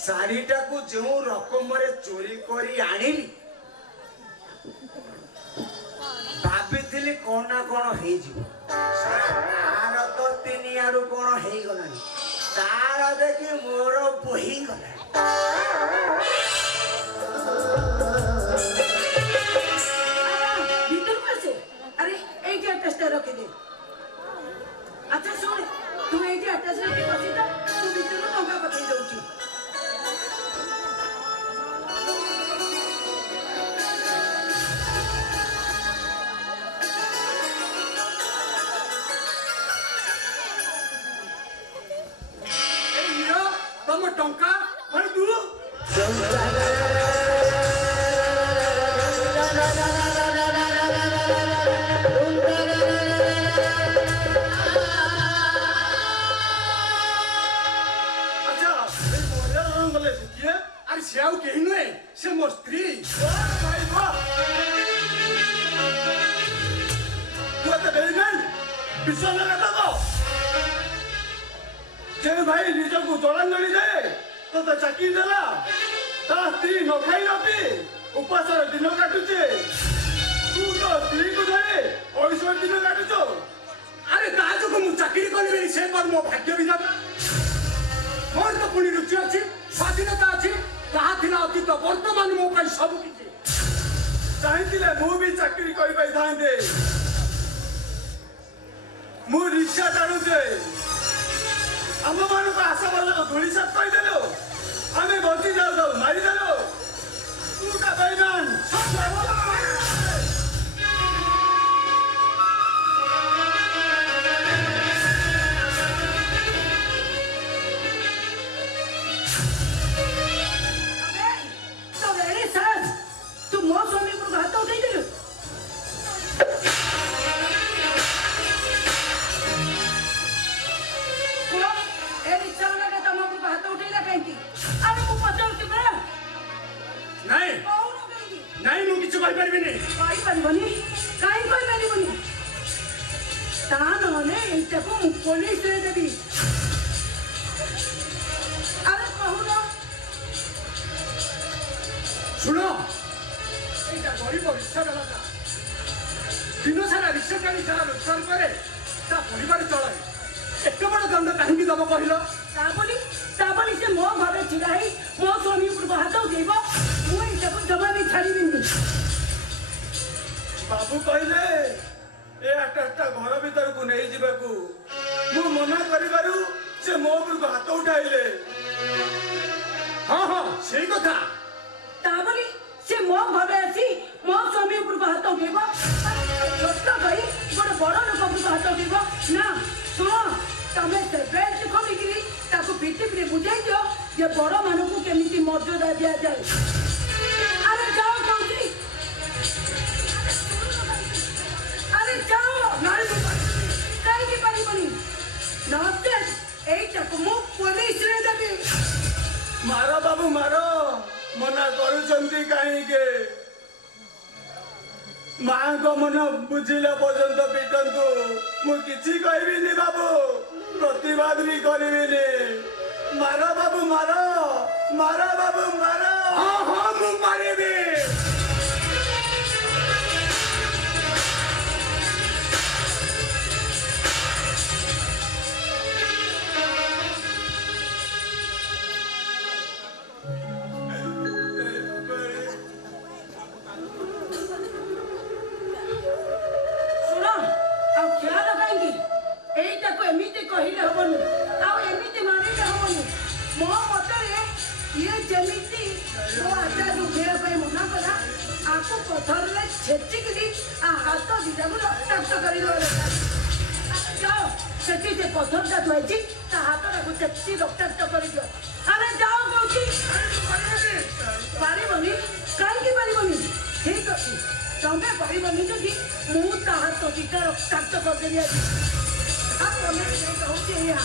शाढ़ीटा को जो रकम चोरी करी आनिली भाभी कौन ना कौन तार तो तीन आड़ू कौन हो गला तार देखी मोर बही गला अरे रखिदे अच्छा शुण तू ये अटैच रखी बसी था तू भीतर टंका पठे दउची तम टंका माने दूर अरे सियाऊ कहीं नुए से मो स्त्री तू तो बेईमान विश्वास करता तो जे भाई निज को जलांजलि दे तो चाकरी देला ता स्त्री न खाई न पी उपास दिन काटुचे तू तो स्त्री को धरे ऐसा दिन काटुच अरे ता जो मु चाकरी करबे से पर मो भाग्य विधाता मोर तो पुणी रुचि अछि स्वाधीनता अछि कहा थिला अतीत वर्तमान मो पाई सब किछि चाहिथिले मु भी चाकरी करि पाई थांदे मु रिक्शा चालुचे आम मान आशा वाला धूली साफ करदेल आम बची जाऊ मारिदेल तू का बेईमान এইটাକୁ ମୁଁ ପୋଲିସରେ ଦେବି। ଆରେ କହୁନ ଶୁଣ ଏଇଟା ଗରିବ ରିକ୍ସା ବାଲାଟା ଦିନ ସାରା ରିକ୍ସା ଚାଲି ଯାହା ରୋଜଗାର କରେ ତା ପରିବାର ଚଳାଏ ଏତେ ବଡ଼ ଦଣ୍ଡ କାହିଁକି ଦବ କହିଲ? ତା ବୋଲି ସେ ମୋ ଘରେ ଛିଡ଼ା ହେଇ ମୋ ସ୍ୱାମୀ ଉପରକୁ ହାତ ଉଠେଇବ। ମୁଁ ଏଇଟାକୁ ଜମା ବି ଛାଡ଼ିବିନି। ବାବୁ କହିଲେ ଏ ଆଟାଚଟା ଘର ଭିତରକୁ ନେଇଯିବାକୁ ମୁଁ ମନା କରିବାରୁ ସେ ମୋ ଉପରକୁ ହାତ ଉଠାଇଲେ। ହଁ ହଁ ସେଇ କଥା। ତା ବୋଲି ସେ ମୋ ଘରେ ଆସି ମୋ ସ୍ୱାମୀ ଉପରକୁ ହାତ ଉଠେଇବ। ଛୋଟ ଭାଇ ଗୋଟେ ବଡ଼ ଲୋକ ଉପରକୁ ହାତ ଉଠେଇବ ନା। ଶୁଣ ତମେ ସେ ବେଲ୍ଟ ଖୋଲିକିରି ତାକୁ ପିଟି ପିଟି ବୁଝେଇ ଦିଅ ଯେ ବଡ଼ମାନଙ୍କୁ କେମିତି ମର୍ଯ୍ୟାଦା ଦିଆଯାଏ। ଆରେ ଯାଅ କହୁଛି। ଆରେ ଯାଅ। କାହିଁକି ପାରିବନି? ନଚେତ୍ এইটাକୁ ମୁଁ ପୋଲିସରେ ଦେବି। ମାର ବାବୁ ମାର ମନା କରୁଛନ୍ତି କାହିଁକି? ମାଙ୍କ ମନ ବୁଝିଲା ପର୍ଯ୍ୟନ୍ତ ପିଟନ୍ତୁ ମୁଁ କିଛି କହିବିନି ବାବୁ ପ୍ରତିବାଦ ବି କରିବିନି। ମାର ବାବୁ ମାର ମାର ବାବୁ ମାର। ହଁ ହଁ ମୁଁ ମାରିବି। এইটাକୁ ଏମିତି କହିଲେ ହବନି ଆଉ ଏମିତି ମାରିଲେ ହବନି। ମୋ ମତରେ ଇଏ ଯେମିତି ମୋ ଆଚାର୍ଯ୍ୟ ଉଠେଇବା ପାଇଁ ମନା କଲା ଆକୁ ପଥରରେ ଛେଚିକିରି ହାତ ଦିଟାକୁ ରକ୍ତାକ୍ତ କରିଦେବା ଦରକାର। ଯାଅ ସେଠି ସେ ପଥରଟା ଧୁଆଇଛି ତା ହାତଟାକୁ ଛେଚି ରକ୍ତାକ୍ତ କରିଦିଅ। ଆରେ ଯାଅ କହୁଛି। ପାରିବନି? କାହିଁକି ପାରିବନି? ଠିକ ଅଛି ତମେ ପାରିବନି ଯଦି ମୁଁ ତା ହାତ ଦିଟା ରକ୍ତାକ୍ତ କରିଦେବି ଆଜି। ହଉଛି ଏଇଆ।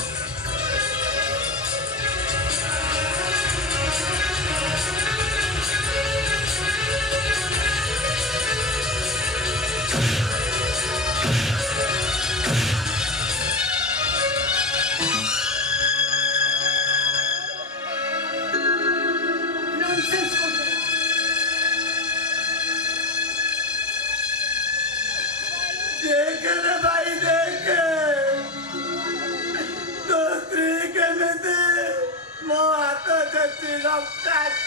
देख रे भाई देख तो स्त्री केमिति मो हाथ छेची रक्ताक्त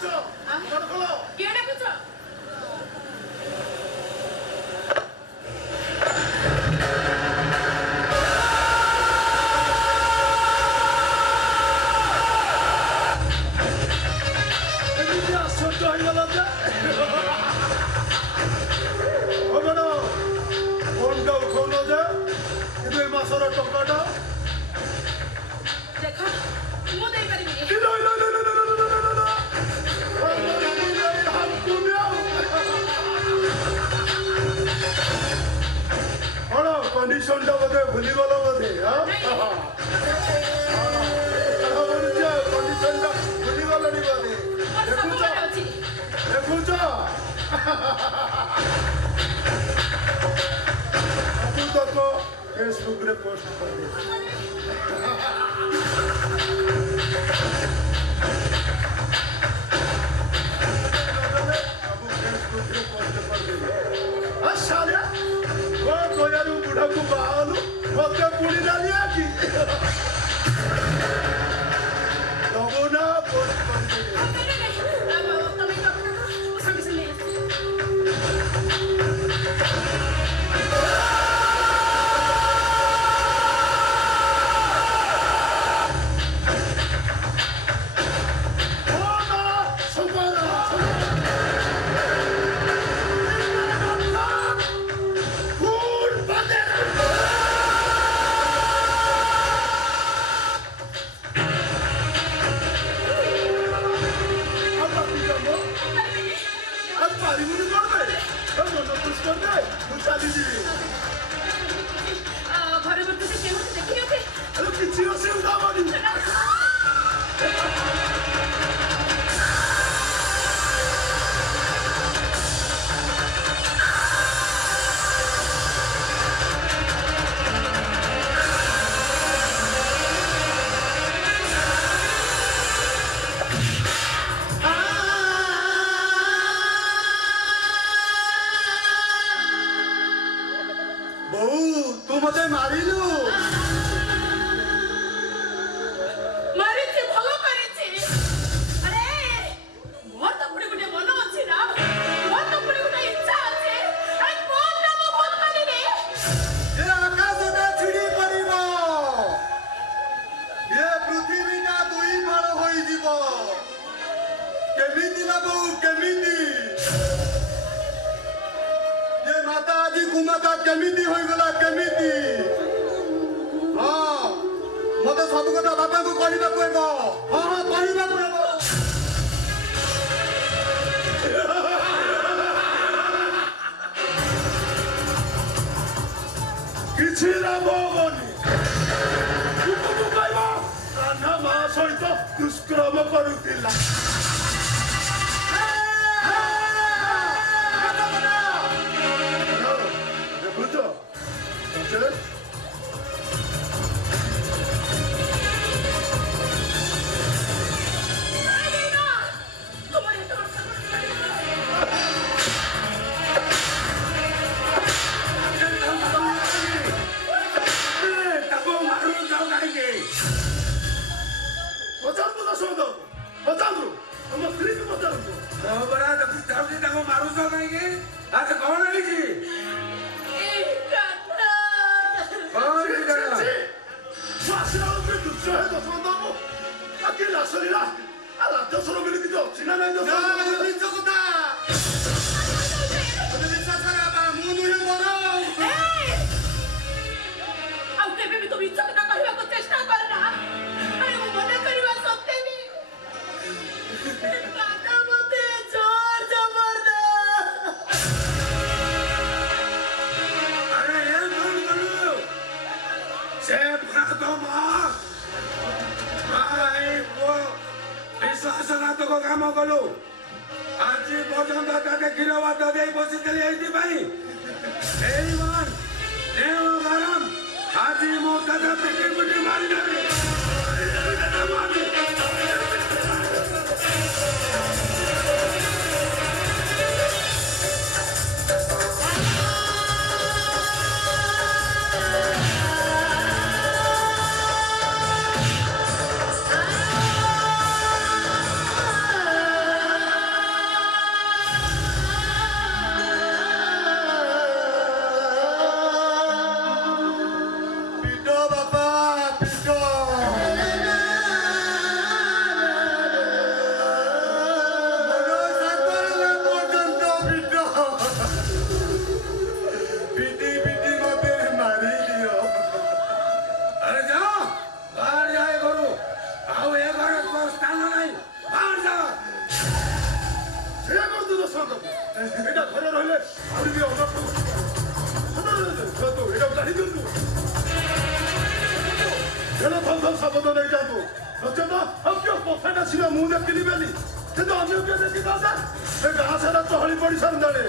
କିଏ ଡାକୁଛ? ଏମିତି ଆଶ୍ଚର୍ଯ୍ୟ ହେଇଗଲା ଯେ ମ୍ୟାଡ଼ାମ ଫୋନଟା ଉଠଉନ ଯେ କିନ୍ତୁ ଏ ମାସର ଟଙ୍କାଟା ଦେଖ ମୁଁ ଦେଇପାରିବିନି। କଣ କଣ୍ଡିସନଟା ବୋଧେ ଭୁଲିଗଲ ବୋଧେ କଣ୍ଡିସନଟା ଭୁଲିଗଲଣି ବୋଧେ ମୋର ସବୁ ମନେ ଅଛି। ଦେଖୁଛ ସବୁ ତକ ଫେସବୁକରେ ପୋଷ୍ଟ କରିଦେ ସବୁ ଫେସବୁକରେ ପୋଷ୍ଟ କରିଦେବେ ସାରିଆ ଦୟାରୁ ବୁଢ଼ାକୁ ବାହାରୁ ମତେ ପୁଣି ଡାଲିଆ କି ଦବୁ ନା ପୋଷ୍ଟ କରିଦେବେ ତମେ ସାଙ୍ଗେ ସାଙ୍ଗେ ଘରେ ବସିକି କେହି ଦେଖିବେ କିଛି ଅସୁବିଧା ହବନି ବୋଉ ତୁ ମତେ ମାରିଲୁ ମାରିଛି ଭଲ କରିଛି। ଆରେ ମୋର ତ ପୁଣି ଗୋଟେ ମନ ଅଛି ନା, ମୋର ତ ପୁଣି ଗୋଟେ ଇଚ୍ଛା ଅଛି। ଆରେ ମୋର ନା ମୁଁ ଭଲ ମାନିନି। ଏ ଆକାଶଟା ଛିଡ଼ି ପାରିବ ଏ ପୃଥିବୀଟା ଦୁଇ ଫାଳ ହୋଇଯିବ କେମିତି ନା ବୋଉ କେମିତି ଏ ମାତା ଆଜି କୁମାତା କେମିତି ହୋଇଗଲା କେମିତି ହଁ ମତେ ସବୁ କଥା ବାପାଙ୍କୁ କହିବାକୁ ହେବ ହଁ ହଁ କହିବାକୁ ହେବ କିଛି ଲାଭ ହବନି କାହ୍ନା ମା ସହିତ ଦୁଷ୍କର୍ମ କରୁଥିଲା ଦେଖୁଛ তোমার এত বড় সাহস ତାକୁ ମାରୁ ଯାଉ କାହିଁକି ପଚାରନ୍ତୁ ତ ସୌଦ ପଚାରନ୍ତୁ ତମ ସ୍ତ୍ରୀକୁ ପଚାରନ୍ତୁ ତାକୁ ମାରୁଛ କାହିଁକି ଆଚ୍ଛା କଣ ହେଇଛି ଆସିଲା ବେଳକୁ ଦୁଃଖ ହେ ଦଶମନ୍ତ ଆକି ଲାଶରୀରା ଲାଜସ୍ୱର ବୋଲି କିଛି ଅଛି ନା ନାଇଁ ନିଜ କଥା ବିଶ୍ୱାସ କରେ ବାପା ମୁଁ ନୁହେଁ ମୋର ଆଉ କେବେ ବି ତୁ ମିଛ କଥା କହିବାକୁ ଚେଷ୍ଟା କର ନା। ଆରେ ମୁଁ ମନେ କରିବା ସତ୍ତ୍ୱେ ବି କାହ୍ନା ମତେ ଜୋର ଜବରଦସ୍ତ ଆରେ ଏ କଣ କଲୁ ସେ ଭ୍ରାତ ମା ବିଶ୍ୱାସଘାତକ କାମ କଲୁ ଆଜି ପର୍ଯ୍ୟନ୍ତ ତତେ କ୍ଷୀରବାଦ ଦେଇ ବସିଥିଲି ଏଇଥିପାଇଁ ଆଜି ମୁଁ ତତେ ପିଟି ପିଟି ମାରିଦେବି ପରିଦର୍ଶନ କରିବେ ଏଇଟା ଘରେ ରହିଲେ ଆହୁରି ବି ଅଭାବ ତ ଏଇଟା ଜାଣି ଦିଅନ୍ତୁ ହେଲେ ଭଲ ସାବଧାନ ହେଇଯାଆନ୍ତୁ ନଚେତ ଆଉ କିଏ କଥାଟା ସିନା ମୁଁ ଦେଖିଲି ବେଲି କିନ୍ତୁ ଅନ୍ୟ କିଏ ଦେଖିଥାନ୍ତା ଏ ଗାଁ ସାରା ଚହଳି ପଡ଼ି ସାରିଲାଣି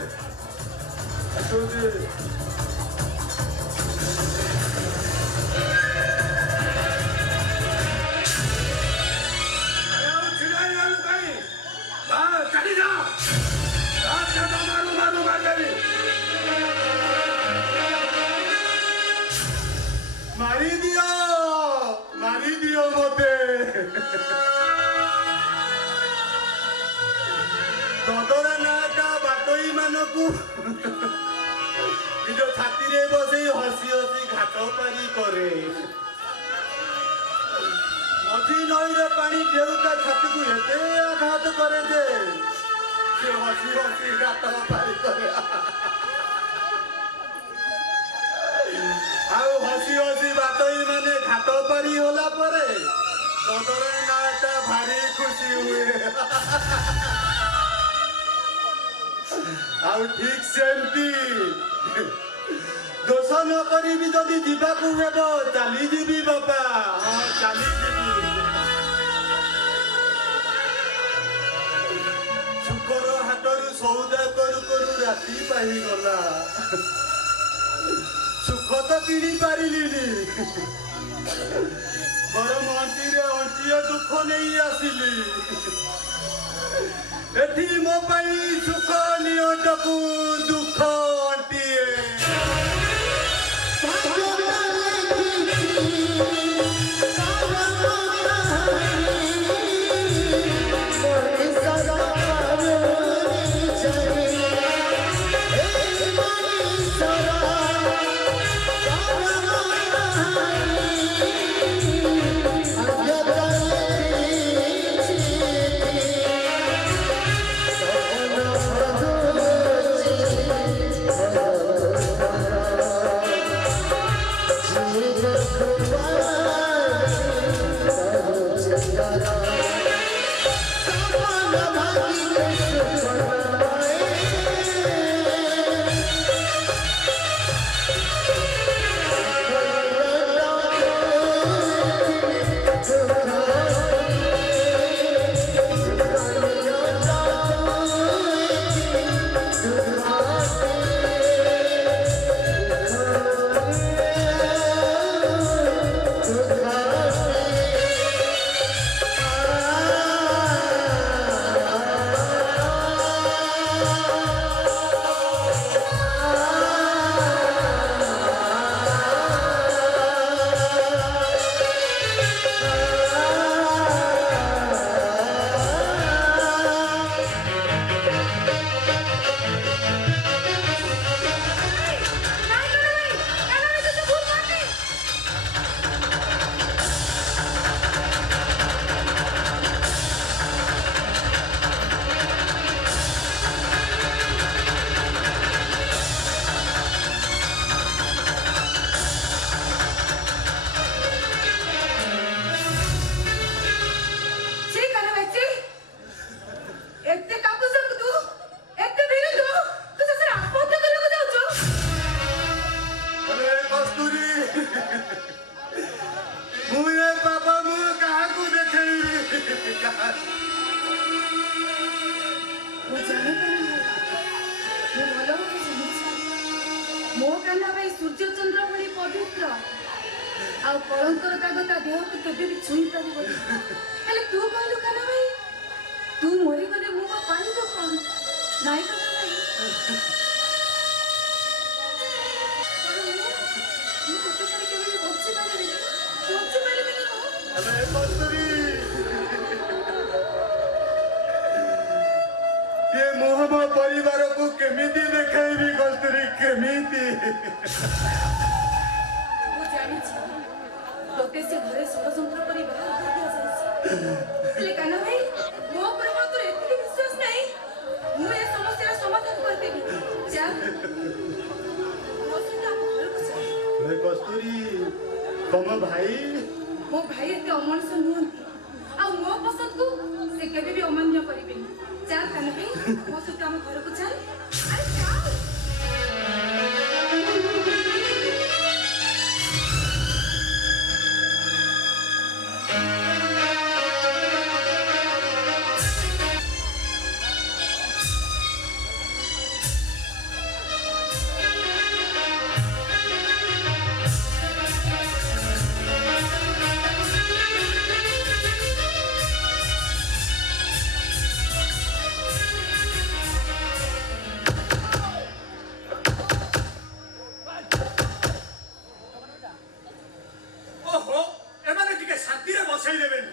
ମାରି ଦିଅ ମତେ ଦଦରା ନାଟା ବାଟୋଇ ମାନଙ୍କୁ ନିଜ ଛାତିରେ ବସେଇ ହସି ହସି ଘାଟ ପାରି କରେ ମଝି ନଈର ପାଣି ଢେଉ ତା ଛାତିକୁ ଏତେ ଆଘାତ କରେ ଯେ ସେ ହସି ହସି ଘାଟ ପାରି କରେ ଆଉ ହସି ହସି ବାଟୋଇ ମାନେ ଘାଟ ପାରି होला ପରେ ଦଦରା ନାଟା ଭାରି ଖୁସି ହୁଏ ଆଉ ଠିକ ସେମିତି ଦୋଷ ନ କରିବି ଯଦି ଯିବାକୁ ହେବ ଚାଲିଯିବି ବାପା ହଁ ଚାଲିଯିବି ଶୁକର ହାଟରୁ ସଉଦା କରୁ କରୁ ରାତି ପାଇଗଲା ସୁଖ ତ କିଣି ପାରିଲିନି ବରଂ ଅଣ୍ଟିରେ ଅଣ୍ଟିଏ ଦୁଃଖ ନେଇ ଆସିଲି ଏଠି ମୋ ପାଇଁ ସୁଖ ନିଅଣ୍ଟକୁ ଦୁଃଖ ଅଣ୍ଟିଏ ମୋ କାହ୍ନା ଭାଇ ସୂର୍ଯ୍ୟ ଚନ୍ଦ୍ର ଭଳି ପବିତ୍ର ଆଉ କଳଙ୍କର ଦାଗ ତା ଦେହକୁ କେବେ ବି ଛୁଇଁ ପାରିବନି ହେଲେ ତୁ କହିଲୁ କାହ୍ନା ଭାଇ ତୁ ମରିଗଲେ ମୁଁ ମୋ ପାଣିବ କଣ ନାଇଁ କାହ୍ନା ଭାଇ ମୁଁ ତୋତେ ଛାଡ଼ି କେବେ ବି ବଞ୍ଚିପାରିବିନି ये मोहम परिवार को केमिति देखाइबी कस्तूरी केमिति ମୁଁ ଜାଣିଛି ତୋତେ ସେ ଘରେ ଷଡ଼ଯନ୍ତ୍ର କରି ବାହାର କରିଦିଆଯାଇଛି ହେଲେ କାହ୍ନା ଭାଇ ମୋ ଉପରେ ମୋର ତୋର ଏତିକି ବିଶ୍ୱାସ ନାହିଁ ମୁଁ ଏ ସମସ୍ୟାର ସମାଧାନ କରିଦେବି ଯା ମୋ ସହିତ ଆମ ଘରକୁ ଚାଲ कस्तूरी तुम भाई ମୋ ଭାଇ ଏତେ ଅମଣିଷ ନୁହନ୍ତି ଆଉ ମୋ ପସନ୍ଦକୁ ସେ କେବେ ବି ଅମାନ୍ୟ କରିବେନି ଚାଲ କାହ୍ନା ଭାଇ ମୋ ସହିତ ଆମ ଘରକୁ ଚାଲ। ଆରେ ଚାଲ। ଓହୋ ଏମାନେ ଟିକେ ଶାନ୍ତିରେ ବସେଇ ଦେବେନି।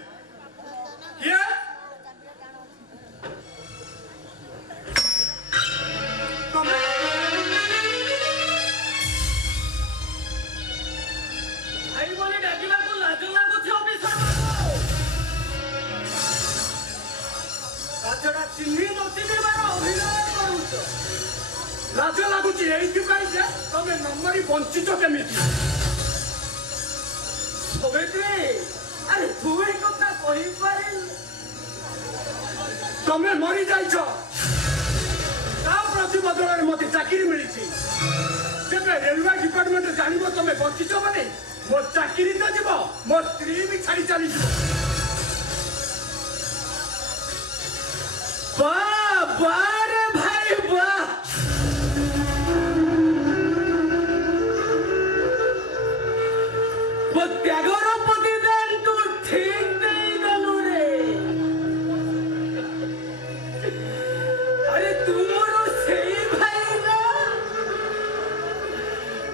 କିଏ ତମେ ଭାଇ ବୋଲି ଡାକିବାକୁ ଲାଜ ଲାଗୁଛି ଅଫିସର ବାବୁ। ତାଛଡ଼ା ଚିହ୍ନି ନଚିହ୍ନିବାର ଅଭିନୟ କରୁଛ। ଲାଜ ଲାଗୁଛି ଏଇଥିପାଇଁ ଯେ ତମେ ନମ୍ବରି ବଞ୍ଚିଛ କେମିତି। ଆରେ ତୁ ଏ କଥା କହିପାରିଲୁ। ତମେ ମରି ଯାଇଛ। ତା ପ୍ରତିବଦଳରେ ମତେ ଚାକିରି ମିଳିଛି। ଯେବେ ରେଲୱେ ଡିପାର୍ଟମେଣ୍ଟ ଜାଣିବ ତମେ ବଞ୍ଚିଛ ମାନେ ମୋ ଚାକିରି ତ ଯିବ, ମୋ ସ୍ତ୍ରୀ ବି ଛାଡି ଚାଲିଯିବ। ବାରେ ଭାଇ ବା ତ୍ୟାଗର ପ୍ରତିଦାନ ତୁ ଠିକ ଦେଇଦେଲୁ ରେ। ଆରେ ତୁମର ସେଇ ଭାଇ ନା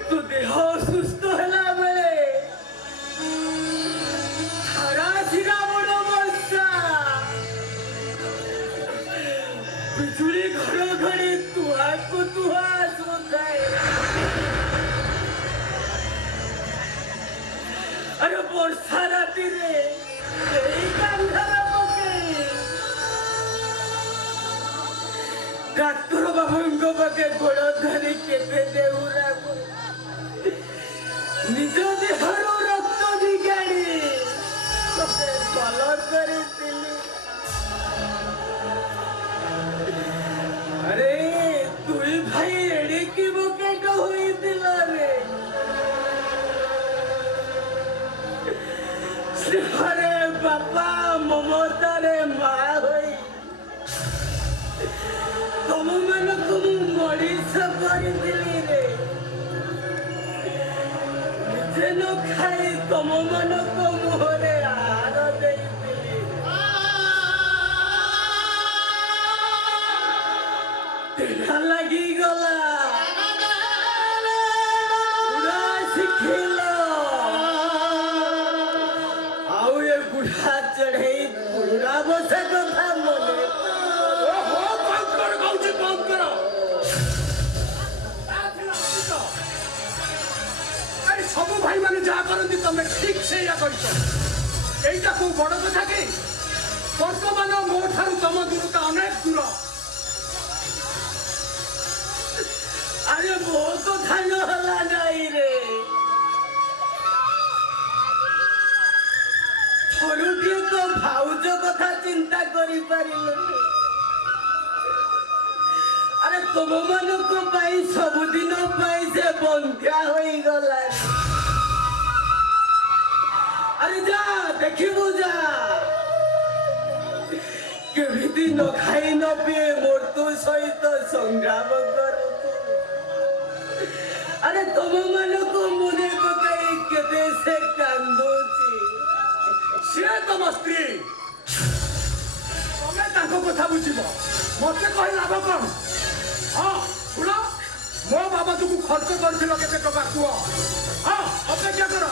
ତୁ ଦେହ ଅସୁସ୍ଥ ହେଲା ବେଳେ ଧାରା ଶ୍ରାବଣ ବର୍ଷା ବିଜୁଳି ଘଡ଼ଘଡ଼ି ତୁହାକୁ ତୁହା ଆସୁଥାଏ। ଆରେ ବର୍ଷା ରାତିରେ ଏଇ କାନ୍ଧରେ ପକେଇ ଡାକ୍ତର ବାବୁଙ୍କ ପାଖେ ଗୋଡ଼ ଧରି କେତେ ଦେଉରାକୁ ନିଜ ଦେହରୁ ରକ୍ତ ନିଗାଡ଼ି ତତେ ଭଲ କରିଥିଲି। ଆରେ ଦୁଇ ଭାଇ ଏଡ଼ିକି ବୋକେଟ ହୋଇଥିଲ ରେ। ସ୍ନେହରେ ବାପା ମମତାରେ ମା ହୋଇ ତମମାନଙ୍କୁ ମୁଁ ମଣିଷ କରିଥିଲି ରେ। ନିଜେ ନ ଖାଇ ତମମାନଙ୍କ ମୁହଁରେ ଆହାର ଦେଇଥିଲି। ତେଢ଼ା ଲାଗିଗଲା ପୁରା ଶିଖିଲ। ଆଉ ଏ ବୁଢ଼ା ଚଢ଼େଇ ବୁଢ଼ା ବସା କଥା ମନେ କହୁଛି ବନ୍ଦ କର। ଆରେ ସବୁ ଭାଇ ମାନେ ଯାହା କରନ୍ତି ତମେ ଠିକ ସେଇଆ କରିଛ। এইটা কোন বড় কথা কি? বর্তমান ମୋ ଠାରୁ ତମ ଦୂରତା ଅନେକ ଦୂର। ଆରେ ମୋ କଥା ନହେଲା ନାଇଁ ରେ। ଥରୁଟିଏ ତ ଭାଉଜ କଥା ଚିନ୍ତା କରିପାରିଲୁନି। ଆରେ ତମମାନଙ୍କ ପାଇଁ ସବୁଦିନ ପାଇଁ ସେ ବନ୍ଧ୍ୟା ହୋଇଗଲା। ଆରେ ଯା ଦେଖିବୁ ଯା କେମିତି ନ ଖାଇ ନ ପିଏ ମୃତ୍ୟୁ ସହିତ ସଂଗ୍ରାମ କରୁଛୁ। ଆରେ ତମମାନଙ୍କୁ ମନେ ପକାଇ କେତେ ସେ କାନ୍ଦୁଛି। ସିଏ ତମ ସ୍ତ୍ରୀ, ତମେ ତାଙ୍କ କଥା ବୁଝିବ, ମତେ କହି ଲାଭ କଣ? ହଁ ଶୁଣ, ମୋ ବାବଦକୁ ଖର୍ଚ୍ଚ କରିଥିଲ କେତେ ଟଙ୍କା କୁହ? ହଁ ଅପେକ୍ଷା କର।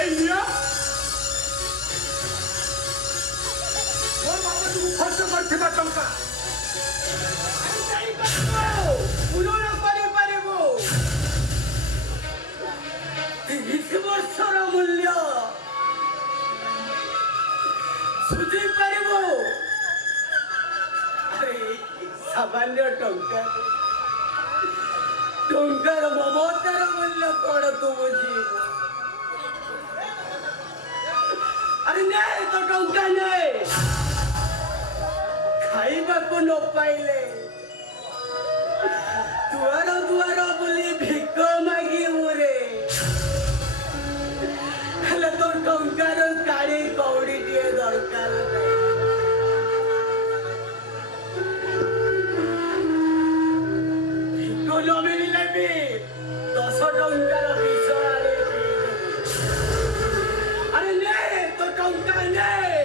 এই নিয়ম ମୋ ବାବଦକୁ ଖର୍ଚ୍ଚ କରିଥିବା ଟଙ୍କା ପୂରଣ କରିପାରିବୁ। 30 ବର୍ଷର ମୂଲ୍ୟ बुझी पारिबो अरे सामान्य टंकार ममतार मूल्य कौन तू बुझी अरे नहीं तो टंका नहीं खाइबा को न पाइले दुआर दुआर बोली भिक मागी मुरे हेले तो टंकार काढ़ी कौड़ी टिए दरकार भिक न मिलिले भी 10 टंकार विष आने अरे नहीं तो टंका नहीं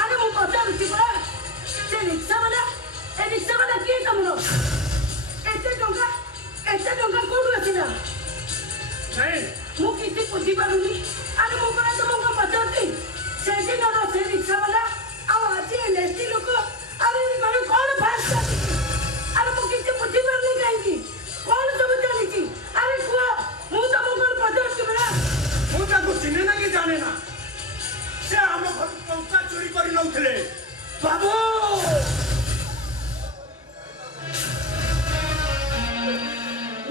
अरे मु पचारुची परा से रिक्शा वाला किए तमरो एते टंका कोडु आसिला नहीं मु किछि बुझी पारुनी अरे मु परा तुमको पचारती से दिन न से रिक्शा वाला आ आज नेस्टी लोक अरे माने कोन फास्ट अरे मु किछि बुझी पारुनी काहेकी कोन सब चलीची अरे कुआ मु तुमको पचारती परा ମୁଁ ତାକୁ ଚିହ୍ନେ ନା କି ଜାଣେ ନା ସେ ଆମ ଘରୁ ଟଙ୍କା ଚୋରି କରି ନଉଥିଲେ बाबू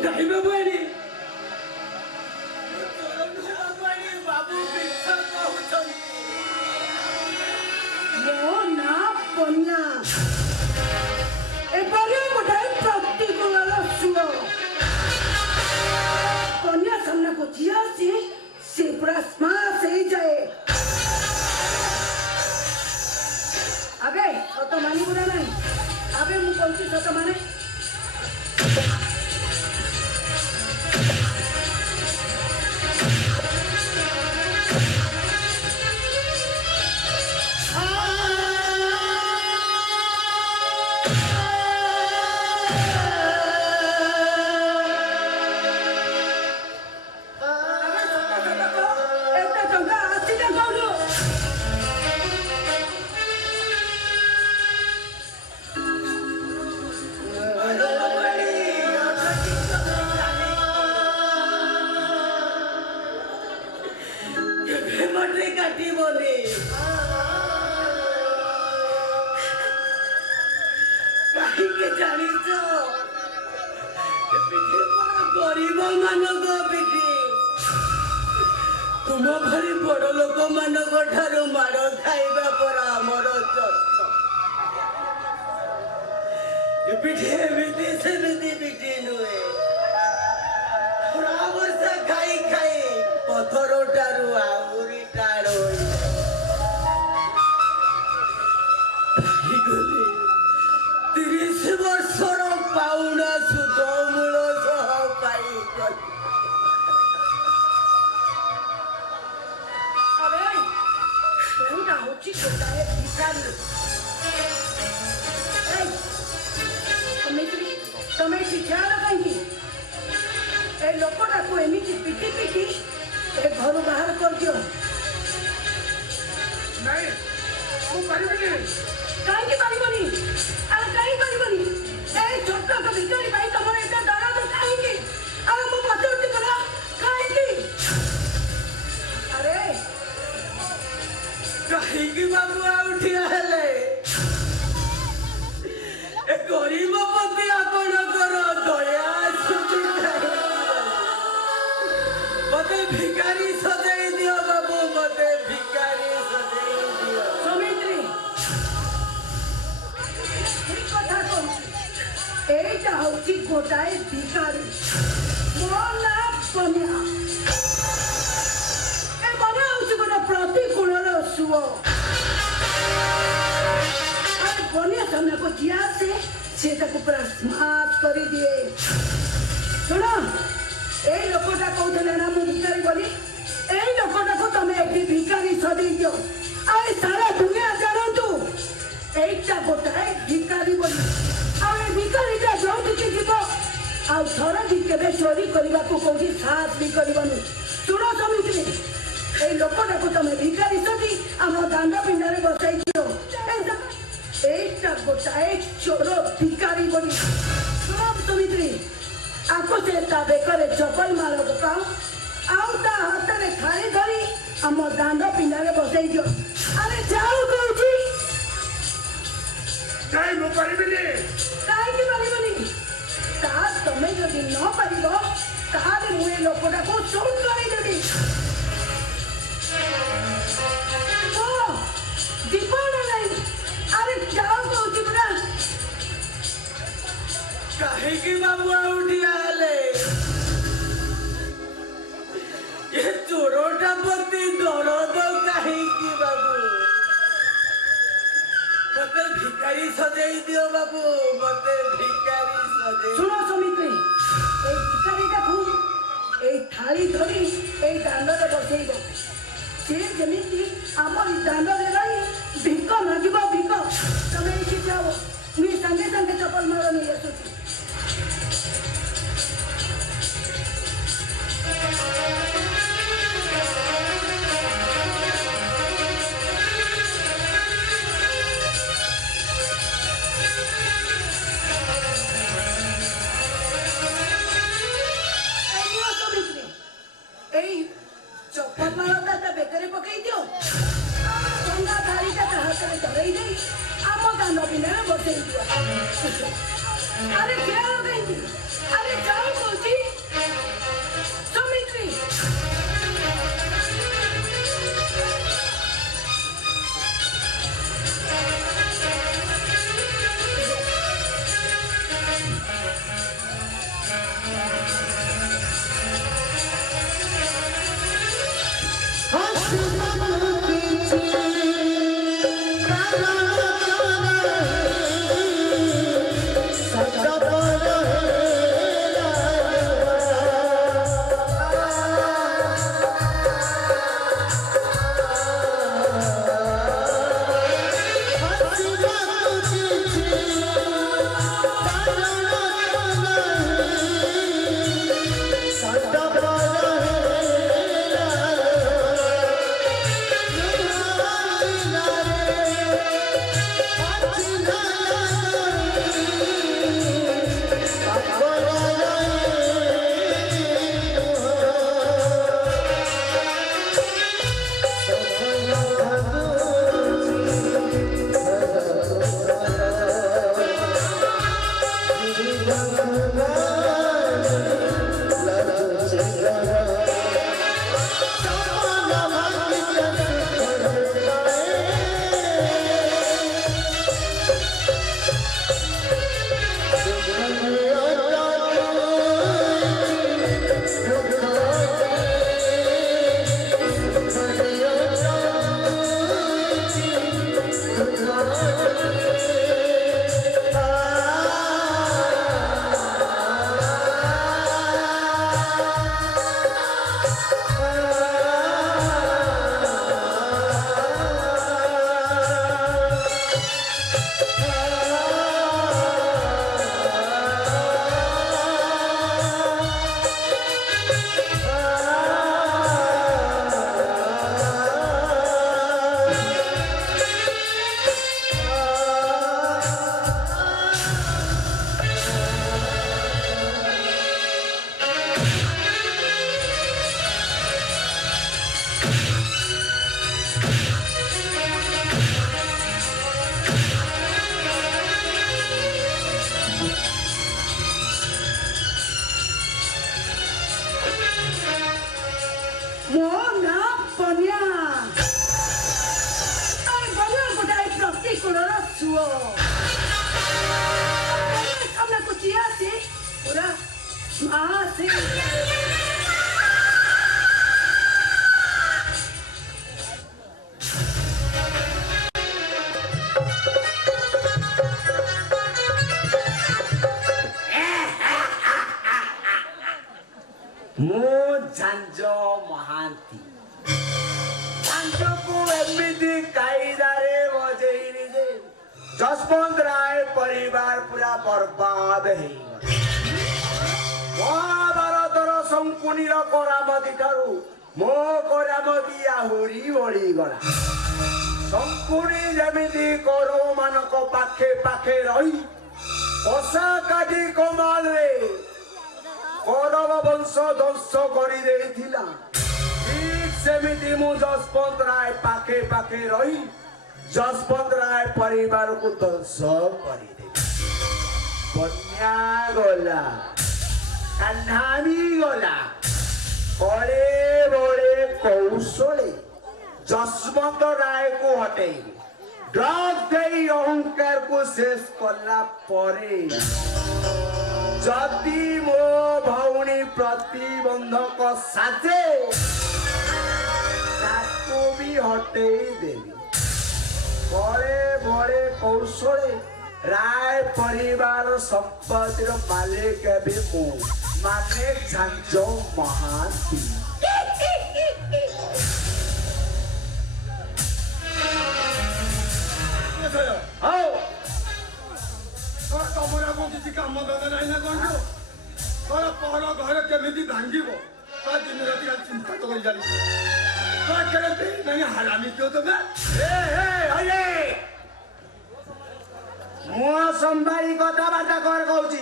नहीं बाबू बाबू ମୋ ନା ପନ୍ନା ଏପରି ଗୋଟାଏ ପ୍ରତିକୂଳର ସୁଅ କନ୍ୟା ସାମ୍ନାକୁ ଯିଏ ଆସି ସେ ପୁରା ସ୍ମାସ ହେଇଯାଏ ଆବେ ସତ ମାନିବୁ ନା ନାହିଁ ଆବେ ମୁଁ କହୁଛି ସତ ମାନେ गरीब मानक पिठी तुम भरी बड़ लोक मानक ठारू माड़ खाइबा पर आमर पिठी एमती सेमती पिठी नुहे वर्षा खाई खाई पथर ठारू आहुरी टाण गली 30 वर्षर पाउना सुध मूल सह पाई अरे तूटा होची गोटाए भिखारी तमें शिक्षा कहीं ए लोकटा को एमती पिटी पिटी ए घर बाहर कर दियो नहीं ମୁଁ ପାରିବିନି କାହିଁକି ପାରିବନି ଆରେ କାହିଁ ପାରିବନି ଏ ଛୋଟ ଭିକାରୀ ଭାଇ ତମର ଏତେ ଦରଦ କାହିଁକି ଆରେ ମୁଁ ପଚାରୁଛି ପରା କାହିଁକି ଆରେ कहीं बाबू आउठिया हेले ए गरीब पति आपणकर दया मते भिकारी सजाई दियो बाबू मते भिकारी सजाई दियो समित्री ठीक कथा कह এইটা হচ্ছে গোটায় ভিখারি মোর না বনিয়া এ বনিয়া হচ্ছে গোটা প্রতিকূলর সুଅ আর বনিয়া সামনাକୁ ଯିଏ ଆସେ ସେ ତାକୁ ପୁରା ସ୍ମାର୍ଟ କରିଦିଏ ଶୁଣ এই ଲୋକଟା କହୁଥିଲେ ନା ମୁଁ ଭିକାରୀ ବୋଲି এই ଲୋକଟାକୁ ତମେ ଏଠି ଭିକାରୀ ସଦେଇ ଦିଅ ଆଉ ସାରା ଦୁନିଆ ଜାଣନ୍ତୁ এইটা ଗୋଟାଏ ଭିକାରୀ ବୋଲି ଆଉ ଏ ଭିକାରୀଟା ଯୋଉଠିକି ଯିବ ଆଉ ଥର ବି କେବେ ଚୋରି କରିବାକୁ କୋଉଠି ସାହସ ବି କରିବନି ଶୁଣ ସମିତ୍ରୀ এই ଲୋକଟାକୁ ତମେ ଭିକାରୀ ସଦି ଆମ ଦାଣ୍ଡ ପିଣ୍ଡାରେ ବସାଇ ଦିଅ এইটা গোটাଏ চোର ଭିକାରୀ ବୋଲି ଶୁଣ ସୁମିତ୍ରୀ ଆକୁ ସେ ତା ବେକରେ ଚପଲ ମାଳ ପକାଉ ଆଉ ତା ହାତରେ ଥାଳି ଧରି ଆମ ଦାଣ୍ଡ ପିଣ୍ଡାରେ ବସେଇ ଦିଅ ଆରେ ଯାଉ କହୁଛି ନାଇଁ ମୁଁ ପାରିବିନି କାହିଁକି ପାରିବନି ତା ତମେ ଯଦି ନ ପାରିବ ତାହେଲେ ମୁଁ ଏ ଲୋକଟାକୁ ସୁଟ୍ କରେଇଦେବି ଯିବ ନା ନାଇଁ ଆରେ ଯାଉ କହୁଛି ପୁରା କାହିଁକି ବାବୁ ଆଉ ଠିଆ ହେଲେ ଏ ଚୋରଟା ପ୍ରତି ଦରଦ କାହିଁକି ବାବୁ ମତେ ଭିକାରୀ ସଜେଇ ଦିଅ ବାବୁ ମତେ ଭିକାରୀ ସଜେଇ ଶୁଣ ସୁମିତ୍ରୀ এই ଭିକାରୀଟାକୁ এই ଥାଳି ଧରି এই ଦାଣ୍ଡରେ ବସେଇବ ସେ ଯେମିତି ଆମରି ଦାଣ୍ଡରେ ରହି ଭିକ ମାଗିବ ଭିକ ତମେ ଏଇଠି ଯାଅ ମୁଁ ସାଙ୍ଗେ ସାଙ୍ଗେ ଚପଲ ମାଳ ନେଇ ଆସୁଛି এই চপল মালটা তা বেকারে পকাই দিও গঙ্গা ধারিটা তা হাতে ধরেই দেই ଆମ ଦାଣ୍ଡ ପିଣ୍ଡାରେ ବସେଇ ଦିଅ ଆରେ ଖେଳ କାହିଁକି ଆରେ ଯାଉ କହୁଛି ସୁମିତ୍ରୀ ଝାଞ୍ଜ ମହାନ୍ତି ଝାଞ୍ଜକୁ ଏମିତି କାଇଦାରେ ବଜେଇଲି ଯେ ଯଶବନ୍ତ ରାୟ ପରିବାର ପୁରା ବର୍ବାଦ ହେଇଗଲା ମହାଭାରତର ଶଙ୍କୁନିର କରାମତି ଠାରୁ ମୋ କରାମତି ଆହୁରି ବଢିଗଲା ଶଙ୍କୁଣି ଯେମିତି କୌରବ ମାନଙ୍କ ପାଖେ ପାଖେ ରହି ପଶା କାଟି କମାଲରେ କୌରବ ବଂଶ ଧ୍ୱଂସ କରିଦେଇଥିଲା, ଠିକ୍ ସେମିତି ମୁଁ ଯଶବନ୍ତ ରାୟ ପାଖେ ପାଖେ ରହି ଯଶବନ୍ତ ରାୟ ପରିବାରକୁ ଧ୍ୱଂସ କରିଦେବି। ବନ୍ୟା ଗଲା, କାହ୍ନାମି ଗଲା, କଳେ ବଳେ କୌଶଳେ ଯଶବନ୍ତ ରାୟକୁ ହଟେଇବି। ଡ୍ରଗ୍ ଦେଇ ଅହଙ୍କାରକୁ ଶେଷ କଲା ପରେ ଯଦି ମୋ ଭଉଣୀ ପ୍ରତିବନ୍ଧକ ସାଜେ ତାକୁ ବି ହଟେଇ ଦେବି। ବଳେ ବଳେ କୌଶଳେ ରାୟ ପରିବାର ସମ୍ପତ୍ତିର ମାଲିକ ହେବି ମୁଁ, ମାନେ ଝାଞ୍ଜ ମହାନ୍ତି। ହଉ ତମର ଆଉ କିଛି କାମ ଧନ୍ଦା ନାହିଁ ନା କଣ? ତୋର ପର ଘର କେମିତି ଭାଙ୍ଗିବ ତା ଦିନ ରାତି ଖାଲି ଚିନ୍ତା କରି ଚାଲିଛି। ହାରାମି କିଏ ତମେ? ମୁହଁ ସମ୍ଭାଳି କଥାବାର୍ତ୍ତା କର କହୁଛି।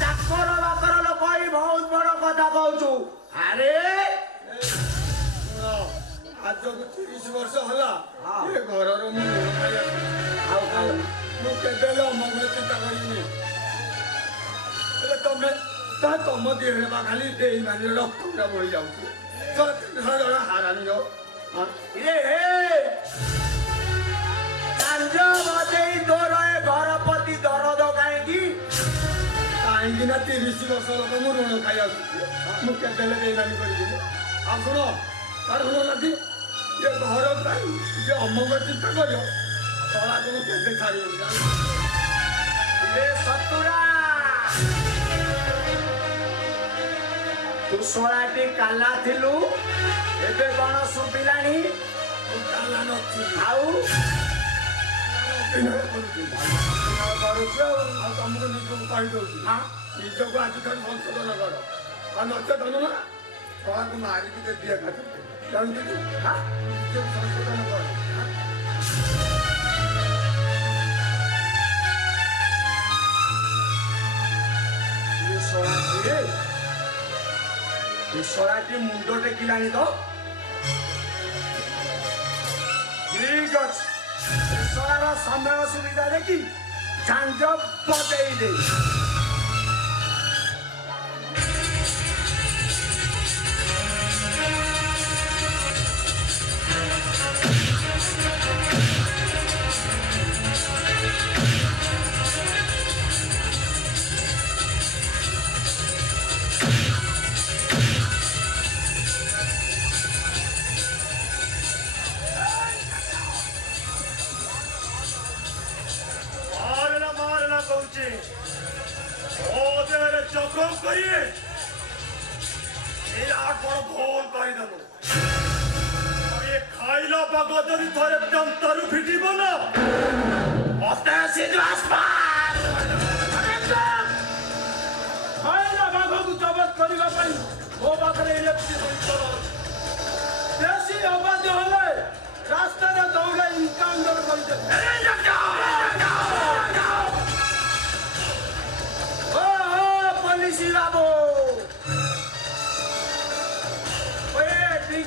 ଚାକର ବାକର ଲୋକ ଏଇ ବହୁତ ବଡ କଥା କହୁଛୁ। ଆରେ ଆଜକୁ 30 ବର୍ଷ ହେଲା ଏ ଘରର ମୁଁ ମୁଁ କେବେ ହେଲେ ଅମଙ୍ଗଳ ଚିନ୍ତା କରିବିନି। ହେଲେ ତମେ ତମ ଦେହରେ ବା ଖାଲି ଦେଇ ମାନେ ରକ୍ତ ପୁରା ବହି ଯାଉଛି। ଜଣେ ହାରାମିର ତୋର ଏ ଘର ପ୍ରତି ଦରଦ କାହିଁକି? କାହିଁକି ନା 30 ବର୍ଷ ଲୋକ ମୁଁ ଋଣ ଖାଇ ଆସୁଛି। ମୁଁ କେବେ ହେଲେ ବେଇମାନି କରିବିନି। ଆଉ ଶୁଣ ତାର ଋଣ ଲାଗି ଏ ଘର ପାଇଁ ଯେ ଅମଙ୍ଗଳ ଚିନ୍ତା କରିବ ତଳାକୁ ମୁଁ କେବେ ଛାଡ଼ିବିନି। ତୁ ଶଳାଟି କାଲା ଥିଲୁ, ଏବେ କଣ ଶୁଭିଲାଣି? ମୁଁ କାଲା ନଥିଲି ଆଉ କରୁଛୁ ଆଉ ତମକୁ ନିଜକୁ କହିଦଉଛି ନିଜକୁ ଆଜିଠାରୁ ସଂଶୋଧନ କର। ଆଉ ନଚେତ ନା ତଳାକୁ ମାରିକି ଦେବି ଏକାଠି ଜାଣିଛୁ ନିଜକୁ ସଂଶୋଧନ କର। ଶଳାଟି ମୁଣ୍ଡ ଟେକିଲାଣି ତ? ଠିକ ଅଛି, ଶଳାର ସମୟ ସୁବିଧା ଦେଖି ଝାଞ୍ଜ ବଦେଇ ଦେଇ। জখম করিয়ে এই আট বড় ভুল করিদেব। আমি খাইলা পাগ যদি থরে দন্তরু ফিটিব না অতে সিধু আসমান খাইলা বাঘକୁ ଜବତ କରିବା ପାଇଁ ମୋ ପାଖରେ ଇଲେକ୍ଟ୍ରିକ ଯନ୍ତ୍ର ବେଶୀ ଅବାଧ୍ୟ ହେଲେ ରାସ୍ତାରେ ଦୌଡ଼ାଇ ଇନକାଉଣ୍ଟର କରିଦେବେ। ପୋଲିସ ବାବୁ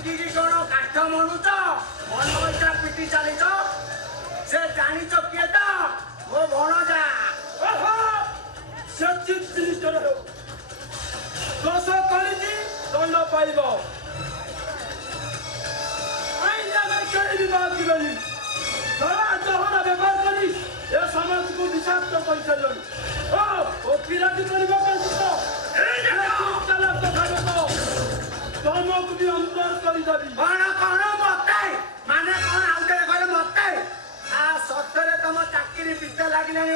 ଟିକି କଣ କାଠ ମଣୁଛ? ମନଇଚ୍ଛା ପିଟି ଚାଲିଛ? ସେ ଜାଣିଛ କିଏ ତ? ମୋ ଭଣଜା। ସେ ଦୋଷ କରିଛି ଦଣ୍ଡ ପାଇବ। ଆଇନ ଆମେ କେହି ବି ବାଧିବନି। ଧଳା ଚହରା ବ୍ୟବହାର କରି ଏ ସମାଜକୁ ବିଷାକ୍ତ କରିସାରିଲଣି। ଓକିଲାତି କରିବା ପାଇଁ ତମକୁ ବି ଅନ୍ତର କରିଦେବି। କଣ କଣ ମତେ ମାନେ କଣ ଆଉ ଥରେ କହିଲେ ମତେ? ସତରେ ତମ ଚାକିରି ପିତା ଲାଗିଲାଣି।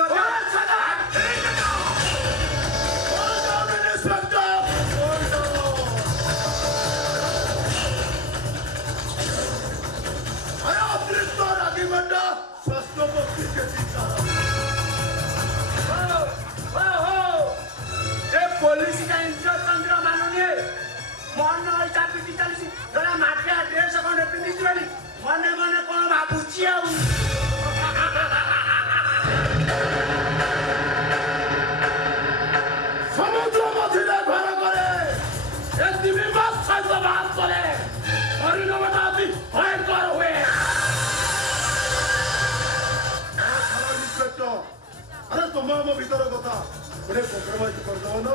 ଚାଲିଛି ଆଉ ସମୁଦ୍ର ମଝିରେ ଘର କରେ ଏତିବି ମାଛ ବାହାର କରେ ପରିଣମଟା ଅତି ଭୟଙ୍କର ହୁଏ। ଆରେ ତମ ଆମ ଭିତର କଥା ଗୋଟେ କମ୍ପ୍ରମାଇଜ କରିଦବ ନା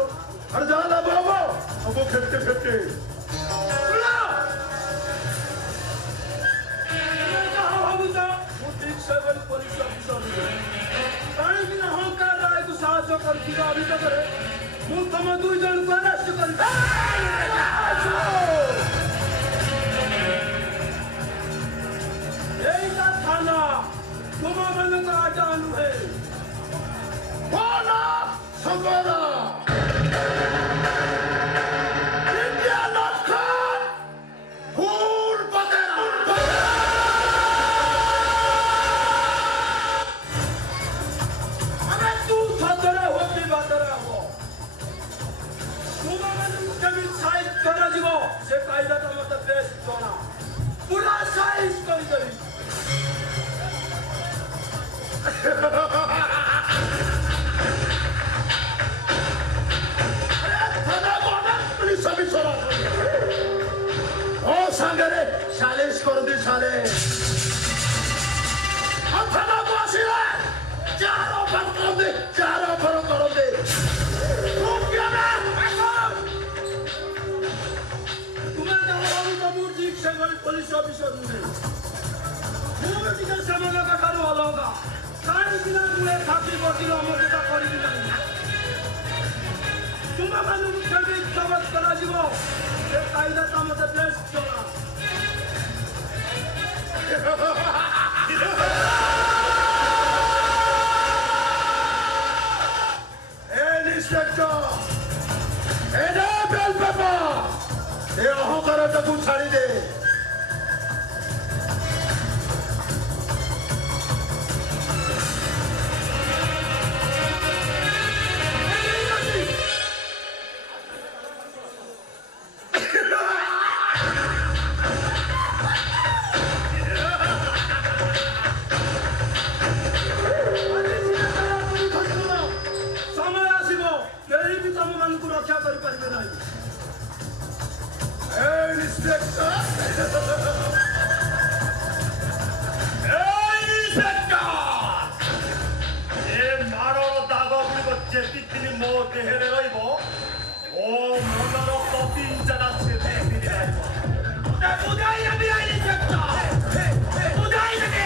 ଆରେ ଯାହା ଲାଭ ହବ ସବୁ 50-50 ଯାହା ଭାବୁଛ ମୁଁ ଠିକ ସେଭଳି ପୋଲିସ ଅଫିସର ନୁହେଁ। କାହିଁକି ନା ହଙ୍କା ରାୟକୁ ସାହାଯ୍ୟ କରିଥିବା ଅଭିଯୋଗରେ ମୁଁ ତମ 2 ଜଣଙ୍କୁ ଆରେଷ୍ଟ କରିବି। ଏଇଟା ଥାନା ତୁମମାନଙ୍କ ଆଡା ନୁହେଁ। କଣ ସମ୍ବାଦ ଇଣ୍ଡିଆ ଲକ୍ଷ୍ୟ ଫୁଲ ପତେରା अरे तू सदर होती बादर हो तुमମାନଙ୍କୁ କେମିତି ସାଇଜ କରାଯିବ ସେ କାଇଦାଟା ମୋତେ ବେଶ ଜଣା ପୁରା ସାଇଜ କରିଦେବି। ପୁଲିସ ଅଫିସର ଓ ସାଙ୍ଗରେ ସାଲିସ କରନ୍ତି ସାଲେ ଥାନାକୁ ଆସିଲେ ଯାହାର ଅଫର କରନ୍ତି ଯାହାର ଅଫର କରନ୍ତି ତୁମେ ଯାହା ଭାବୁଛ ମୁଁ ଠିକ ସେଭଳି ପୋଲିସ ଅଫିସର ନୁହେଁ। ମୁଁ ଟିକେ ସେମାନଙ୍କ ଠାରୁ ଅଲଗା କାହିଁକି ନା ମୁଁ ଏ ଖାତି ବଟିର ଅମର୍ଯ୍ୟାଦା କରିବି ନାହିଁ। ତୁମମାନଙ୍କୁ କେମିତି ଜବତ କରାଯିବ ସେ କାଇଦାଟା ମୋତେ ବେଶ ଜଣା। ଅହଙ୍କାରଟାକୁ ଛାଡ଼ିଦେ ସମୟ ଆସିବ କେହି ବି ତମମାନଙ୍କୁ ରକ୍ଷା କରିପାରିବେ ନାହିଁ। ଯେତିକି ମୋ ଦେହରେ ରହିବ ଓ ମନର କବିଞ୍ଚାଟା ସେତିକି ରହିବ। ବୁଝାଇ ନେବି ବୁଝାଇ ନେବି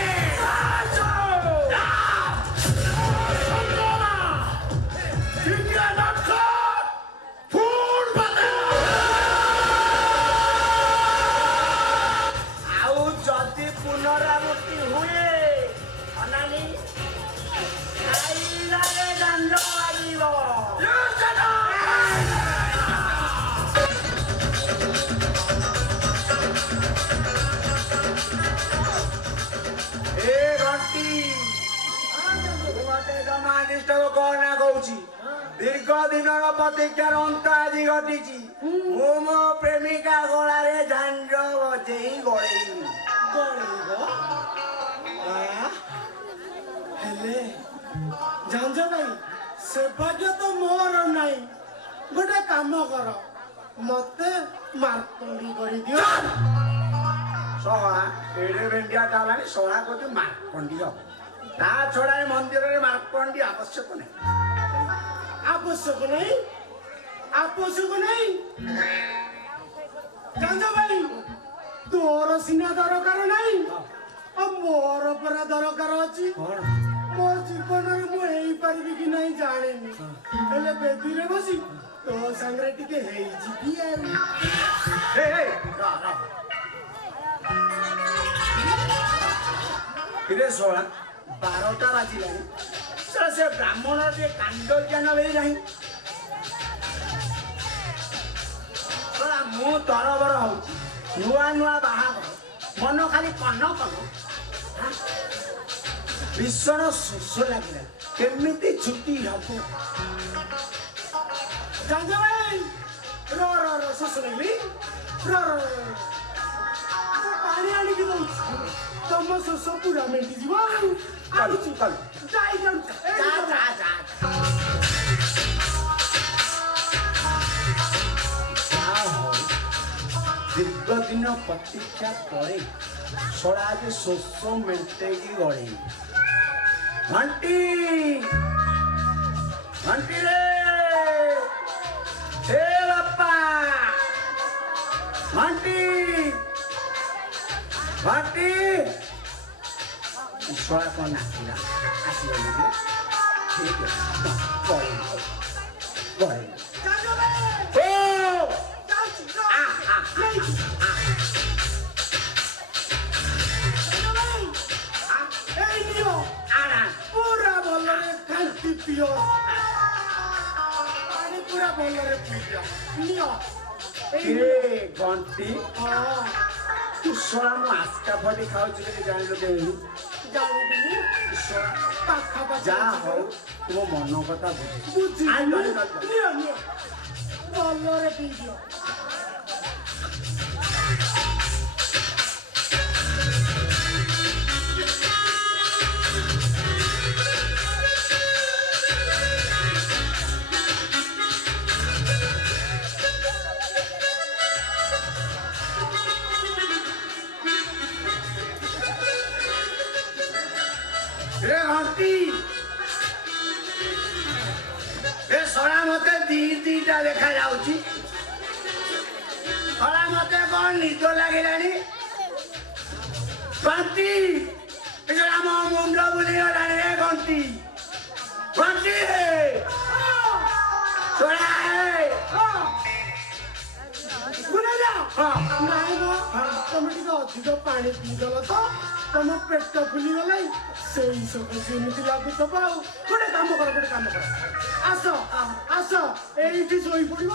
ଆଉ ଯଦି ପୁନରାବୃତ୍ତି ହୁଏ ଅନାନୀ ଖାଇଲାରେ ଦଣ୍ଡ ଲାଗିବ। ଏ ଘଣ୍ଟି ମୁଁ ଗୋଟେ ଜମା ନିଷ୍ଠକୁ କଣ କହୁଛି ଦୀର୍ଘ ଦିନର ପ୍ରତୀକ୍ଷାର ଅନ୍ତ ଆଜି ଘଟିଛି। ମୁଁ ମୋ ପ୍ରେମିକା ଗଳାରେ ଝାଞ୍ଜ ବଜେଇ ଗଳେଇବି। ହେଲେ ଜାଣିଛ ଭାଇ ସୌଭାଗ୍ୟ ତ ମୋର ନାହିଁ। ଗୋଟେ କାମ କର ମତେ ମାର୍କଣ୍ଡି କରିଦିଅ। ଶଳା ଏଡେ ଭେଣ୍ଡିଆଟା ହେଲାଣି ଶଳା କହୁଛି ମାର୍କଣ୍ଡି ହବ। ତା ଛଡା ଏ ମନ୍ଦିରରେ ମାର୍କଣ୍ଡି ଆବଶ୍ୟକ ନାହିଁ। ଆବଶ୍ୟକ ନାହିଁ ଆବଶ୍ୟକ ନାହିଁ। ଜାଣିଛ ଭାଇ ତୋର ସିନା ଦରକାର ନାହିଁ ଆଉ ମୋର ପରା ଦରକାର ଅଛି। ମୋ ଜୀବନରେ ମୁଁ ହେଇପାରିବି କି ନାହିଁ ଜାଣିନି ହେଲେ ବେଦିରେ ବସି ତୋ ସାଙ୍ଗରେ ଟିକେ ହେଇଯିବି ଆଉ। କିରେ ଶଳା 12ଟା ବାଜିଲାଣି ସେ ବ୍ରାହ୍ମଣ ଟିକେ କାଣ୍ଡ ଜ୍ଞାନ ବି ନାହିଁ। ଶଳା ମୁଁ ତରବର ହଉଛି ନୂଆ ନୂଆ ବାହାଘର ମନ ଖାଲି କନ କନ ଭୀଷଣ ଶୋଷ ଲାଗିଲା କେମିତି ଛୁଟି ହବ। ଜାଣିଛ ଭାଇ ର ଶୋଷ ଲାଗିଲି ର ପାଣି ଆଣିକି ଦଉଛି ତମ ଶୋଷ ପୁରା ମେଣ୍ଟିଯିବ ଆଉ ଆଉଛୁ ଯାଇ ଯାଉଛି ଦୀର୍ଘ ଦିନ ପ୍ରତୀକ୍ଷା ପରେ ଶଳା ଆଜି ଶୋଷ ମେଣ୍ଟେଇକି ଗଳେଇ ଘଣ୍ଟି ଘଣ୍ଟି ରେ ହେ ବାପା ଘଣ୍ଟି ଘଣ୍ଟି ଶଳା କ'ଣ ନାଚିଲା ଆସିଗଲି ଯେ ଠିକ ଅଛି ପଳେଇଲି ପଳେଇଲି ପୁରା ଭଲରେ ଖାନ୍ତି ପିଅ ପାଣି ପୁରା ଭଲରେ ପିଅ ନିଅ କିରେ ଘଣ୍ଟି ହଁ ତୁ ଶଳା ମୁଁ ଆସ୍କା ଫଟି ଖାଉଛି ବୋଲି ଜାଣିଲୁ କେମିତି ଜାଣିବିନି ପାଖାପାଖି ଯାହା ହଉ ତୁମ ମନ କଥା ବୁଝି ବୁଝିଲି ନିଅ ନିଅ ଭଲରେ ପିଇଦିଅ रे घंटी ए शଳା मते ଦିଟା ଦେଖା ଯାଉଛି ଶଳା ମତେ କ'ଣ ନିଦ ଲାଗିଲାଣି ଘଣ୍ଟି ଏ ଶଳା ମୋ ମୁଣ୍ଡ ବୁଲିଗଲାଣି ରେ ଘଣ୍ଟି ଘଣ୍ଟି ଶଳା ନାଇଁ ମ ତମେ ଟିକେ ଅଧିକ ପାଣି ପିଇଦେଲ ତ ତମ ପେଟ ଫୁଲିଗଲା ସେଇ ସବୁ ସେମିତି ଲାଗୁଥିବ ଆଉ ଗୋଟେ କାମ କର ଆସ ଆସ ଏଇଠି ଶୋଇପଡ଼ିବ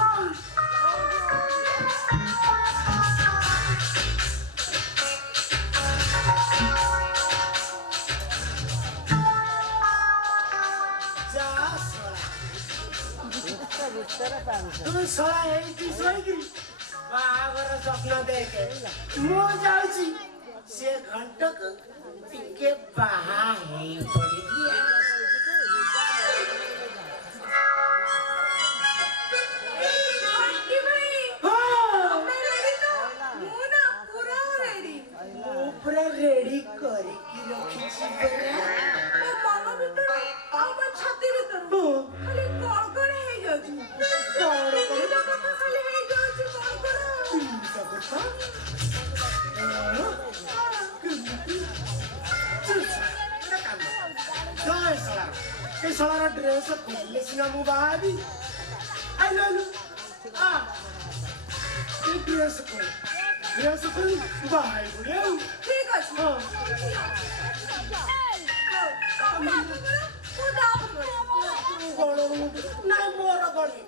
ତୁମେ ଶଳା ଏଇଠି ଶୋଇକିରି ବାହାଘର ସ୍ୱପ୍ନ ଦେଖେ ମୁଁ ଯାଉଛି ସେ ଘଣ୍ଟକୁ ଟିକେ ବାହା ହେଇ ପଡ଼ିବି ପୁରା ରେଡି କରିକି ରଖିଛି ଏ ଶଳାର ଡ୍ରେସ୍ ଖୋଲିଲେ ସିନା ମୁଁ ବାହାରି ଆଇଲୁ ଏ ଡ୍ରେସ୍ ଖୋଲି ବାହାରି ପଡ଼ି ଆଉ ଠିକ ଅଛି ନାଇଁ ମୋର ଗଳି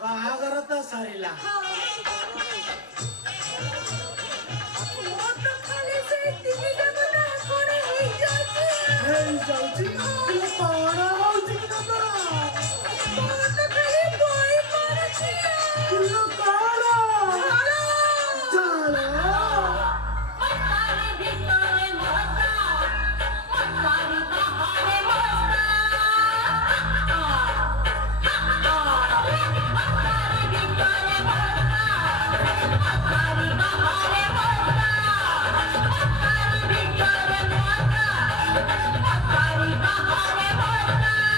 ବାହାଘର ତ ସରିଲା ହେଇଯାଉଛି କଣ ହଉଛି କି Bye.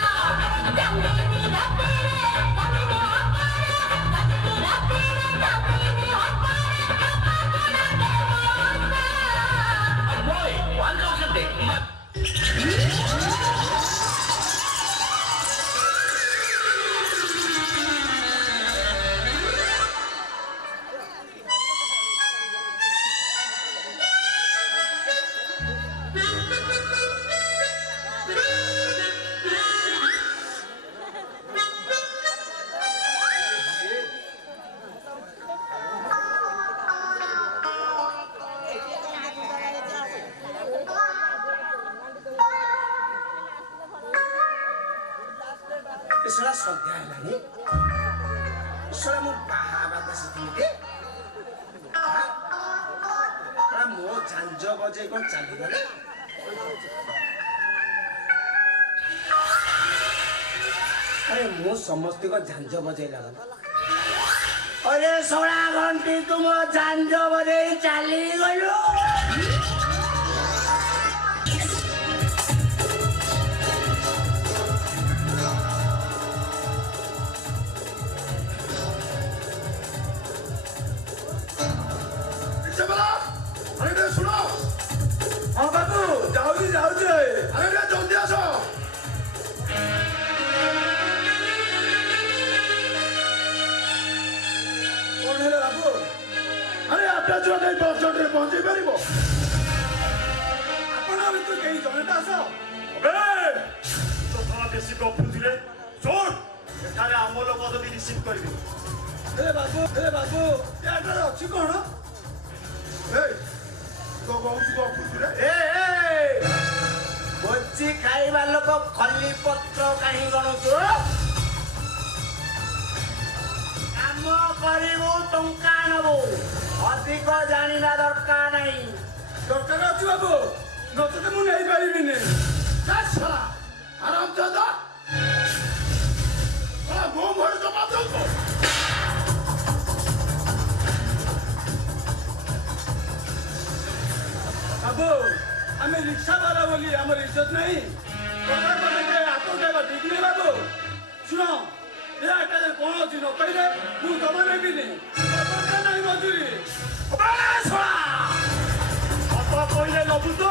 ଏସଲା ସନ୍ଧ୍ୟା ହେଲାଣି ଏସଲା ମୁଁ ବାହାବାକୁ ଆସିଥିଲି ମୋ ଝାଞ୍ଜ ବଜେଇ କଣ ଚାଲିଗଲେ ଆରେ ମୁଁ ସମସ୍ତଙ୍କ ଝାଞ୍ଜ ବଜେଇଲା ଅରେ ଶଳା ଘଣ୍ଟି ତୁମ ଝାଞ୍ଜ ବଜେଇ ଚାଲିଗଲୁ ଶୁଣ ହଁ ବାବୁ ଯାଉଛି ଯାଉଛି ଆରେ ଜଲ୍ଦି ଆସ କଣ ହେଲା ବାବୁ ଆରେ ଆଠଟା ଛୁଆ ଯାଇ ବସ୍ ଷ୍ଟେଣ୍ଡରେ ପହଞ୍ଚେଇ ପାରିବ ଆପଣ ଭିତରୁ କେହି ଜଣେ ତ ଆସ ବେଶୀ ଗପୁଥିଲେ ଶୁଣ ଏଠାରେ ଆମ ଲୋକ ଯଦି ରିସିଭ୍ କରିବେ ହେଲେ ବାବୁ ଏଠାରେ ଅଛି କଣ ତ ବହୁତ ଗପୁଥିଲେ ଭୋଜି ଖାଇବା ଲୋକ ଖଲି ପତ୍ର କାହିଁ ଗଣୁଛୁ କାମ କରିବୁ ଟଙ୍କା ନବୁ ଅଧିକ ଜାଣିବା ଦରକାର ନାହିଁ ଦରକାର ଅଛି ବାବୁ ନଚେତ ମୁଁ ନେଇପାରିବିନି ଆରାମ ଦାଦା ମୋ ଘରେ ଜମା ଦଉଛ ବାବୁ ଆମେ ରିକ୍ସା ବାଲା ବୋଲି ଆମର ଇଜ୍ଜତ ନାହିଁ ଟଙ୍କା କଲେ ହାତ ଉଠାଇବା ଠିକ ନାହିଁ ବାବୁ ଶୁଣ ଏଠାରେ କଣ ଅଛି ନ କହିଲେ ମୁଁ ଜମା ନେବିନି ନାହିଁ ମଜୁରୀ କହିଲେ ନବୁ ତ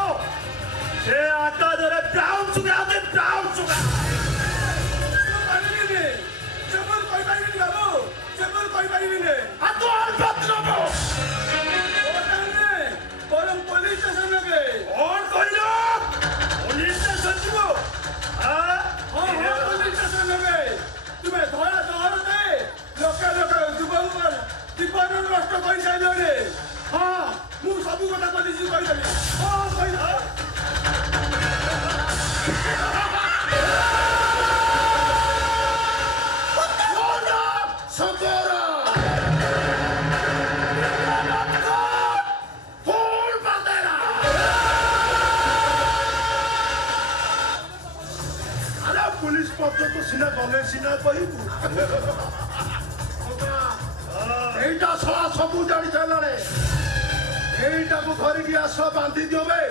ସେ ଆକାଶରେ ବ୍ରାଉନ୍ ସୁଗା ପାରିବିନି ସେପରି କହିପାରିବିନି ବାବୁ ସେପରି କହିପାରିବିନି ବରଂ ପୋଲିସ ଷ୍ଟେସନ ନେବେ କଣ କହିଲ ପୋଲିସ ଷ୍ଟେସନ ଯିବ ହଁ ପୋଲିସ ଷ୍ଟେସନ ନେବେ ତୁମେ ଧରା ଦହର ଦେଇ ଲୋକେ ଯୁବକଙ୍କର ଜୀବନ ନଷ୍ଟ କରିସାରିଲଣି ହଁ ମୁଁ ସବୁ କଥା ପୋଲିସ କହିଦେବି ହଁ କହିଦେବି পুলিশ পর্যন্ত সিনা গলে সিনা কহিবু এইটা সলা সবু জানি সারিলানে এইটাকে ধরিকি আস বাঁধি দিবে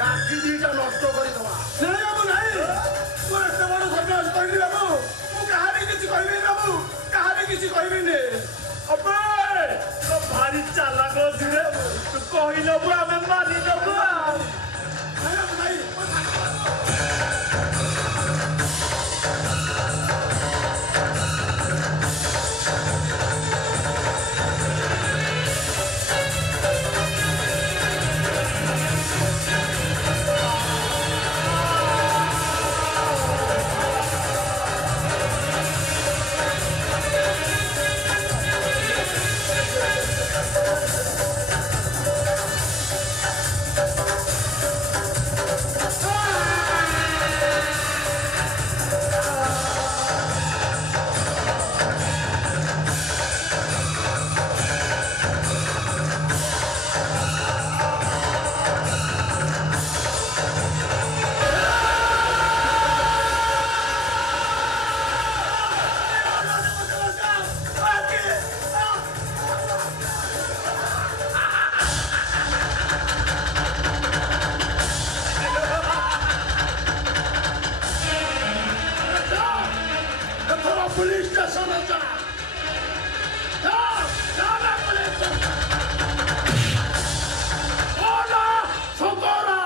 কাকি দিটা নষ্ট করিদেবা ନାଇଁ ବାବୁ ନାଇଁ ମୁଁ ଏତେ ବଡ଼ ସନ୍ନ୍ୟାସ କରିଲି ବାବୁ ମୁଁ କାହାରି କିଛି କହିବିନି ବାବୁ କାହାରି କିଛି କହିବିନି ଅବେ ତ ଭାରି ଚାଲାକ ଅଛି ରେ ତୁ କହିଲବୁ ଆମେ ମାନିଦବୁ ଆଉ ନାଇଁ ବାବୁ ନାଇଁ পুলিশ স্টেশনে যা পুলিশ শঙ্করা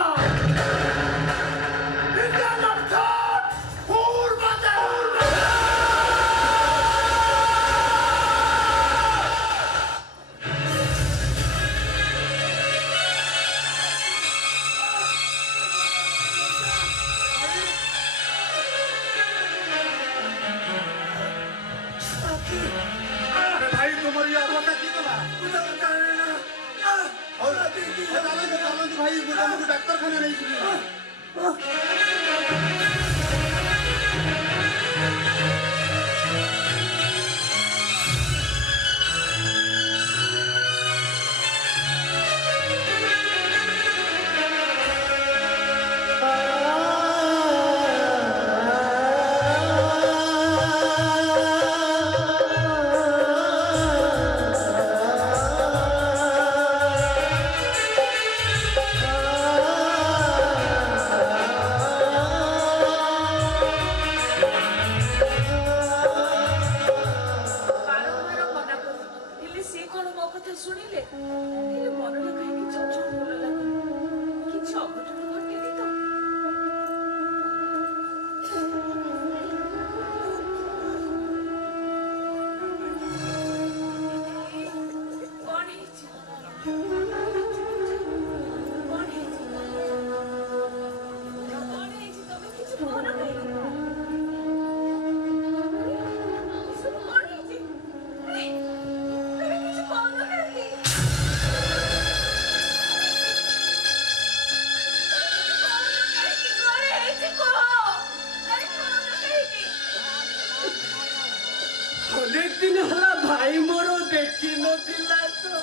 অনেক দিন হলা ভাই মোর দেখি নথিলা তো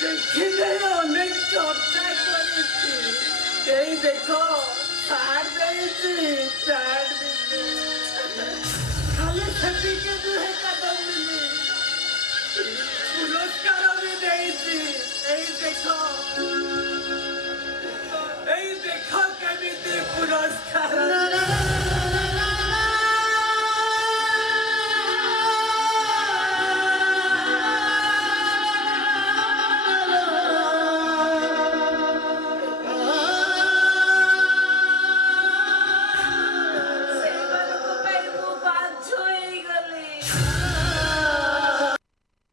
দেখি অনেক চর্চা করেছি এই দেখো ছাড় দিয়েছি ছাড় দিতে খালি সেটিকে দুহে কাদম্বিনী পুরস্কার আমি দিয়েছি এই দেখো কেমিতি পুরস্কার